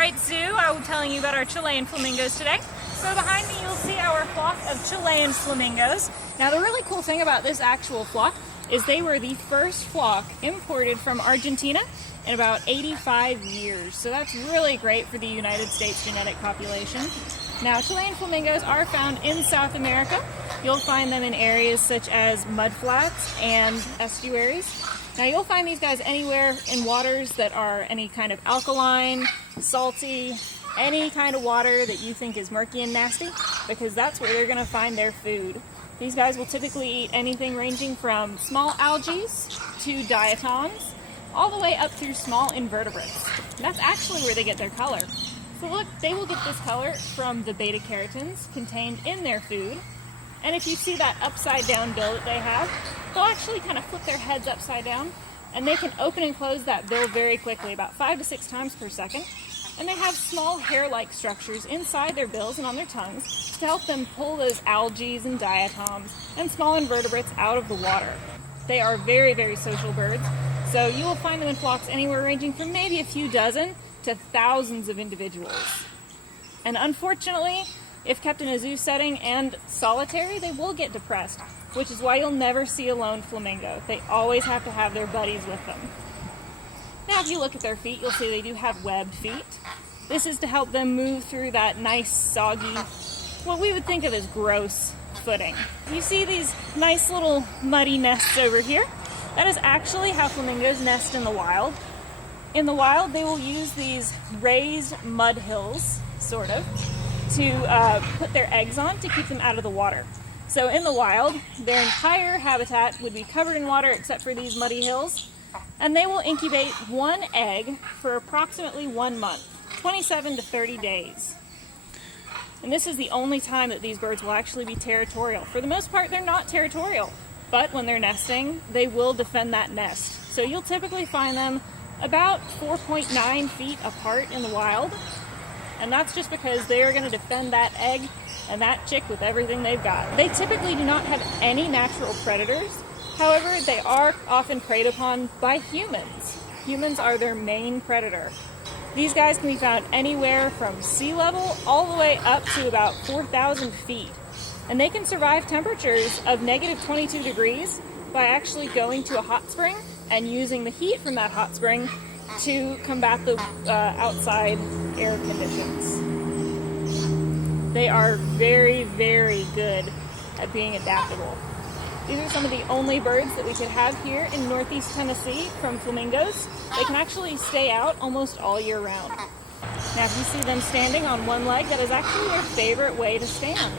Fright Zoo. I was telling you about our Chilean flamingos today. So behind me you'll see our flock of Chilean flamingos. Now the really cool thing about this actual flock is they were the first flock imported from Argentina in about 85 years. So that's really great for the United States genetic population. Now Chilean flamingos are found in South America. You'll find them in areas such as mudflats and estuaries. Now you'll find these guys anywhere in waters that are any kind of alkaline, salty, any kind of water that you think is murky and nasty, because that's where they're going to find their food. These guys will typically eat anything ranging from small algae to diatoms, all the way up through small invertebrates. And that's actually where they get their color. So look, they will get this color from the beta carotenes contained in their food. And if you see that upside down bill that they have, they'll actually kind of flip their heads upside down, and they can open and close that bill very quickly, about 5 to 6 times per second. And they have small hair-like structures inside their bills and on their tongues to help them pull those algae and diatoms and small invertebrates out of the water. They are very, very social birds, so you will find them in flocks anywhere ranging from maybe a few dozen to thousands of individuals. And unfortunately, if kept in a zoo setting and solitary, they will get depressed, which is why you'll never see a lone flamingo. They always have to have their buddies with them. Now, if you look at their feet, you'll see they do have webbed feet. This is to help them move through that nice, soggy, what we would think of as gross footing. You see these nice little muddy nests over here? That is actually how flamingos nest in the wild. In the wild, they will use these raised mud hills, sort of, to put their eggs on to keep them out of the water. So in the wild, their entire habitat would be covered in water except for these muddy hills, and they will incubate one egg for approximately 1 month, 27 to 30 days. And this is the only time that these birds will actually be territorial. For the most part, they're not territorial, but when they're nesting, they will defend that nest. So you'll typically find them about 4.9 feet apart in the wild, and that's just because they are going to defend that egg and that chick with everything they've got. They typically do not have any natural predators. However, they are often preyed upon by humans. Humans are their main predator. These guys can be found anywhere from sea level all the way up to about 4,000 feet. And they can survive temperatures of negative 22 degrees by actually going to a hot spring and using the heat from that hot spring to combat the outside air conditions. They are very, very good at being adaptable. These are some of the only birds that we could have here in northeast Tennessee from flamingos. They can actually stay out almost all year round. Now if you see them standing on one leg, that is actually their favorite way to stand.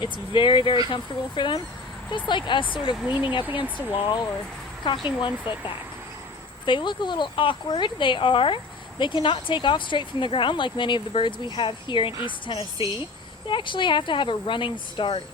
It's very, very comfortable for them, just like us sort of leaning up against a wall or cocking one foot back. They look a little awkward, they are. They cannot take off straight from the ground like many of the birds we have here in East Tennessee. They actually have to have a running start.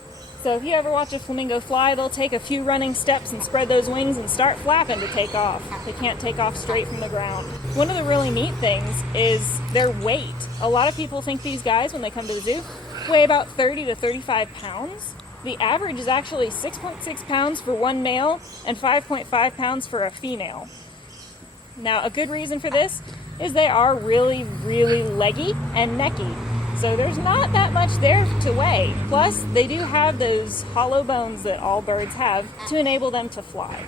So if you ever watch a flamingo fly, they'll take a few running steps and spread those wings and start flapping to take off. They can't take off straight from the ground. One of the really neat things is their weight. A lot of people think these guys, when they come to the zoo, weigh about 30 to 35 pounds. The average is actually 6.6 pounds for one male and 5.5 pounds for a female. Now, a good reason for this is they are really, really leggy and necky. So there's not that much there to weigh. Plus, they do have those hollow bones that all birds have to enable them to fly.